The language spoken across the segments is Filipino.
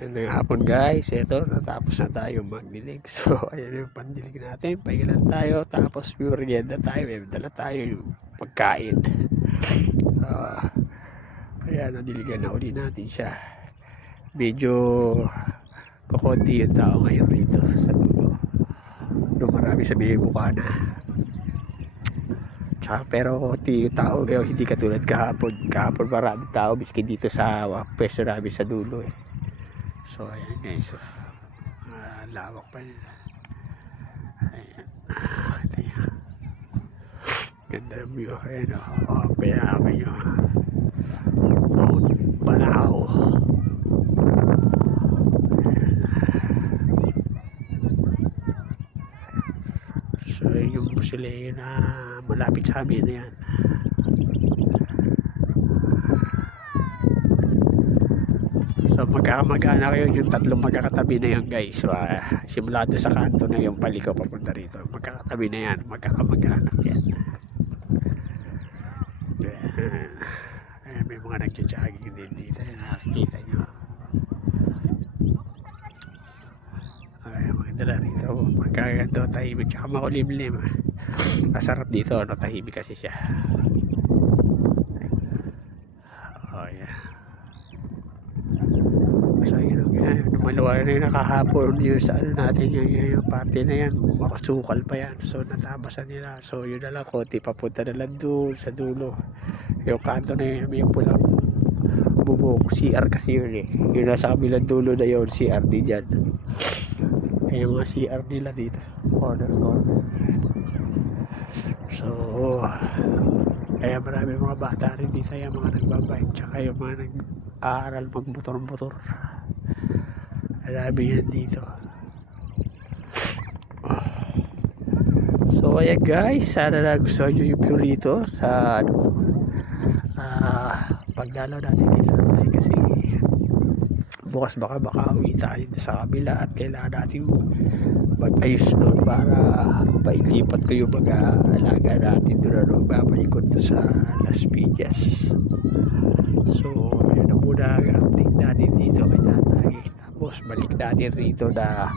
Magandang hapon guys. Ito, natapos na tayo magdilig. So, ayan yung pandilig natin. Pahinga tayo. Tapos, merienda tayo. May dala tayo yung pagkain. Ah, kaya nadiligan na uli natin siya. Medyo kukunti yung tao ngayon rito sa dulo. Doon marami sabihin mukha na. Tsaka, pero konti yung tao ngayon, hindi katulad kahapon. Kahapon marami tao, miski dito sa uh, pwesto namin sa dulo eh. So, ayan guys. So, ah, lawak pa nila. Ayan. Ah, yan. Ganda ng view. Ayan o. Oh, pinakami nyo. Mount Panao. Ayan. So, yung musuleyo na malapit sa amin na yan. So magkakamag-anak yun, yung tatlong magkakatabi na yan guys. So, ah, simula doon sa kanto na yung paliko papunta rito. Magkakatabi na yan, magkakamag-anak yan. Ayan. Ayan, may mga nagja-jogging din dito. Ayan, nakikita nyo. Ayan, maganda lang rito. Magkaganto, tahimik, tsaka makulimlim. Masarap dito, no? tahimik kasi siya. Oh, yeah. So, yun. Lumaluwa na yung nakahapon yung sa ano natin yung, yung, yung party na yan. Makasukal pa yan. So, natabasan nila. So, yun na lang. Konti papunta na lang doon sa dulo. Yung kanto na yun. May pulang bubong. CR kasi yun eh. Yung nasa kabilang dulo na yun. CR din dyan. Ay, yung mga CR nila dito. Corner, corner. So, kaya marami mga bata rin dito yung mga nagbabike tsaka yung mga nag-aaral magmotor-motor. Marami yan dito. So ayan guys, sana nagustuhan nyo yung view rito sa ano, ah, pagdalaw natin dito tayo kasi bukas baka baka uwi tayo sa kabila at kailangan natin mag-ayos doon para pailipat ko yung mga alaga natin doon ano, babalik ko doon sa Las Piñas. So, yun na muna ang update natin dito kay tatay. Tapos, balik natin rito na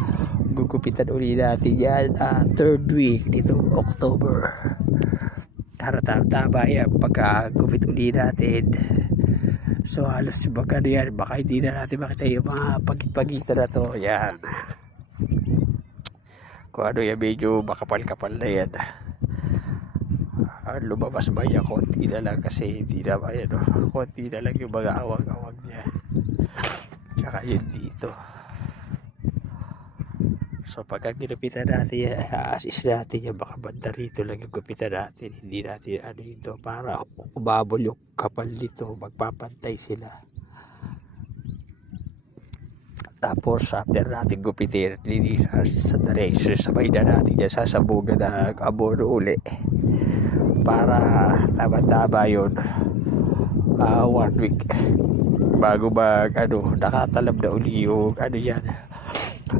gugupitan uli natin yan ah, third week dito October. Para tama yan pagkagupit uli natin. So, halos baka na yan. Baka hindi na natin makita yung mga pagit-pagitan na to. Yan. Kung ano yan, medyo makapal-kapal na yan. Ah, lumabas ba yan? Konti na lang kasi hindi na ba yan. Oh. Konti na lang yung mga awag-awag niya. Tsaka yun dito. So pagka ginupitan natin yan, assist natin yan, baka banda rito lang yung gupitan natin. Hindi natin ano ito para umabol yung kapal nito, magpapantay sila. Tapos after natin gupitin at linisan sa direction, sabay na natin yan sasabugan ng abono uli. Para tama-tama yun. Ah, one week. Bago mag, ano, nakatalab na uli yung, ano yan,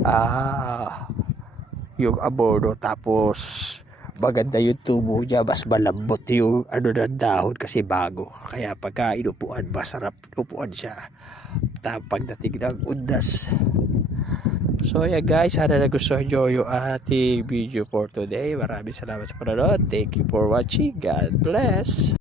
ah, yung abono. Tapos, maganda yung tubo niya, mas malambot yung ano ng dahon kasi bago. Kaya pagka inupuan, masarap upuan siya. Tapos pagdating ng undas. So yeah guys, sana nagustuhan nyo yung ating video for today. Maraming salamat sa panonood. Thank you for watching. God bless.